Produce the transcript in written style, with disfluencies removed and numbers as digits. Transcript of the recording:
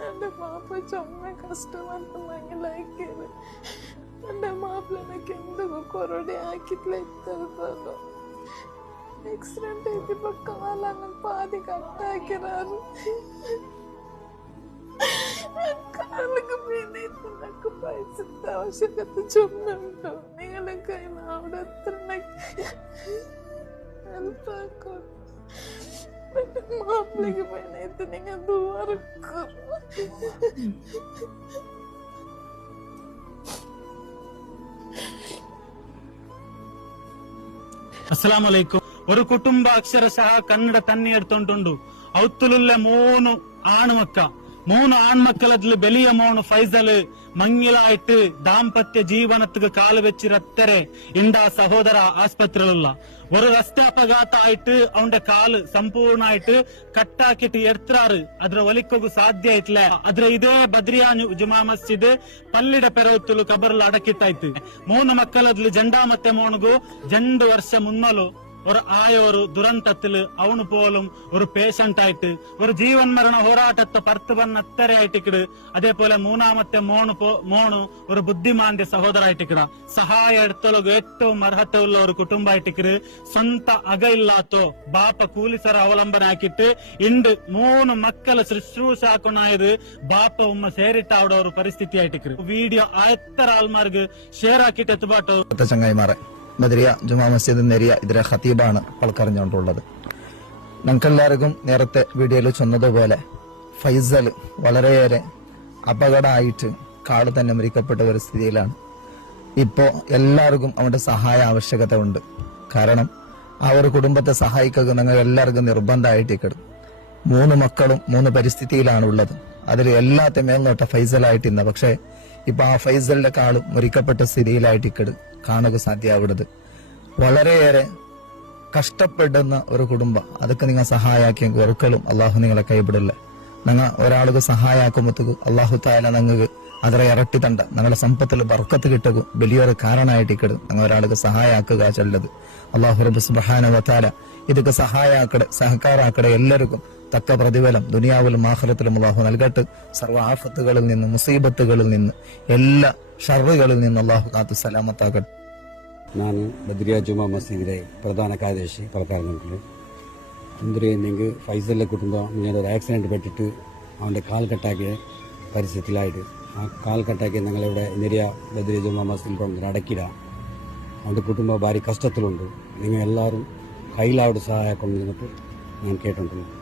ನನ್ನ ಪಾಪ ಚೊಮ್ಮೆ ಕಷ್ಟವಂತನಾಗಿಲಾಯ್ಕೇನು ನನ್ನ ಮಾಪ್ಲ నాకు ఎందుకు కొరడే ఆకిట్లా ఇస్తారు యాక్సిడెంట్ అయితే కాలాన్ని పాది కట్టాకిరారు కాళ్ళకు మీదైతే నాకు పైసలు ఆవశ్యకత చొమ్మే ఉంటావు నీళ్ళకైనా ఆవిడత్త నాకు హెల్ప్ ఆకో మాప్లకి పైన అయితే నీకు దూరకు അസ്സലാമലൈക്കും. ഒരു കുടുംബ അക്ഷരശഃ കന്നഡ തന്നെ എടുത്തോണ്ടുണ്ട്. ഔത്തുലുള്ള 3 ആൺമക്ക 3 ആൺമക്കളതിൽ വലിയ മോണ് ഫൈസല് മങ്ങിലായിട്ട് ദാമ്പത്യ ജീവനത്തിക്ക് കാല് വെച്ചിരത്തരെ ഇണ്ട സഹോദര ആസ്പത്രിയിലുള്ള ഒരു റസ്റ്റ അപഘാതായിട്ട് അവന്റെ കാല് സമ്പൂർണ്ണമായിട്ട് കട്ടാക്കിട്ട് എത്രാറ് അದ್ರ ಒಲಿಕೋಗು ಸಾಧ್ಯ ಆಯ್ತಲ್ಲ. ಅದ್ರ ಇದೇ ಬದ್ರಿಯಾ ಜುಮಾ ಮಸ್ಜಿದ್ ಪಲ್ಲಿಡ ಪೆರವತ್ತಲು ಕಬರ್ಲ ಅಡಕಿತ್ತಾಯ್ತು. 3 ಮಕ್ಕಳದ್ಲು ಜಂಡಾ ಮತ್ತೆ മോണുಗು 2 ವರ್ಷ മുന്നോലു ഒരു ആയൊരു ദുരന്തത്തില് അവന് പോലും ഒരു പേഷ്യന്റ് ആയിട്ട് ഒരു ജീവൻ മരണ പോരാട്ടത്തെ പുറത്ത് വന്ന അത്തരയായിട്ടിക്കട്. അതേപോലെ 3ാമത്തെ മോണു ഒരു ബുദ്ധിമാന്റെ സഹോദരായിട്ടിക്കട. സഹായം എടുത്തോളൂ ഏറ്റവും അർഹതയുള്ള ഒരു കുടുംബമായിട്ടിക്കട്. സ്വന്ത അകയില്ലാത്തോ ബാപ്പ കൂലിസര അവലംബന ആക്കിയിട്ട് ഇണ്ട് 3 മക്കളെ ശുശ്രൂഷ ആക്കണായത് ബാപ്പ ഉമ്മ സേരിട്ട അവിടെ ഒരു പരിസ്ഥിതി ആയിട്ടിക്കട്. വീഡിയോ എത്ര ആൾമാർക്ക് ഷെയർ ആക്കിയിട്ട് എത്തുപാട്ടോ ചങ്ങായിമാരെ ബദരിയ ജുമാ മസ്ജിദ് നെരിയ ഇതിലെ ഖതീബാണ് പൽക്കറിഞ്ഞുകൊണ്ടുള്ളത്. ഞങ്ങൾക്കെല്ലാവർക്കും നേരത്തെ വീഡിയോയിൽ ചെന്നതുപോലെ ഫൈസൽ വളരെയേറെ അപകടമായിട്ട് കാട് തന്നെ മരിക്കപ്പെട്ട ഒരു സ്ഥിതിയിലാണ്. ഇപ്പോ എല്ലാവർക്കും അവന്റെ സഹായ ആവശ്യകത ഉണ്ട്. കാരണം ആ ഒരു കുടുംബത്തെ സഹായിക്കുക ഞങ്ങൾ എല്ലാവർക്കും നിർബന്ധമായിട്ടിക്കടും. 3 മക്കളും 3 പരിസ്ഥിതിയിലാണ് ഉള്ളത്. അതിൽ എല്ലാത്തെ മേൽനോട്ട ഫൈസലായിട്ടിരുന്ന പക്ഷെ ഇപ്പൊ ആ ഫൈസലിന്റെ കാളും മുറിക്കപ്പെട്ട സ്ഥിതിയിലായിട്ടിക്കട് കാണുക സാധ്യമാവിടത്. വളരെയേറെ കഷ്ടപ്പെടുന്ന ഒരു കുടുംബം. അതൊക്കെ നിങ്ങൾ സഹായാക്കിയെങ്കിൽ ഒരിക്കലും അള്ളാഹു നിങ്ങളെ കൈവിടില്ല. നിങ്ങൾ ഒരാൾക്ക് സഹായാക്കുമ്പത്തേക്ക് അള്ളാഹു താല നിങ്ങൾക്ക് അതിനെ ഇരട്ടി തണ്ട നിങ്ങളുടെ സമ്പത്തിൽ ബർക്കത്ത് കിട്ടുക വലിയൊരു കാരണമായിട്ടിക്കട്. നിങ്ങൾ ഒരാൾക്ക് സഹായാക്കുക ചെല്ലത്. അള്ളാഹു റബ്ബ് സുബ്ഹാനഹു വ തആല ഇതൊക്കെ സഹായാക്കടെ സഹകാരാക്കടെ എല്ലാവർക്കും തക്ക പ്രതിഫലം ദുനിയാവിലും ആഖിറത്തിലും അള്ളാഹു നൽകട്ടെ. സർവ്വ ആഫത്തുകളിൽ നിന്ന് മുസീബത്തുകളിൽ നിന്ന് എല്ലാ ഷർറുകളിൽ നിന്ന് അള്ളാഹു കാത്തു സലാമത്താക്കട്ടെ. ನಾನು ಬದ್ರಿಯಾ ಜುಮಾ ಮಸೀದಿലെ ಪ್ರಧಾನ ಕಾರ್ಯದರ್ಶಿ പലക്കാരനുണ്ട്. ಅಂದರೆ എനിക്ക് ഫൈസലിന്റെ കുടുംബം ഇങ്ങനെ ഒരു ആക്സിഡന്റ് പറ്റിയിട്ട് അവൻ്റെ കാൽ കട്ടാക്കിയ പരിസ്ഥിതിയിലായിട്ട് ആ കാൽ കട്ടാക്കി ഞങ്ങളിവിടെ നെരിയ ബദ്രിയ ജുമാ മസീദിൽ കൊണ്ട് അടക്കിട. അവൻ്റെ കുടുംബം ഭാരി കഷ്ടത്തിലുണ്ട്. നിങ്ങൾ എല്ലാവരും കയ്യിലാവിടെ സഹായിക്കണം എന്നിട്ട് ഞാൻ കേട്ടിട്ടുണ്ട്.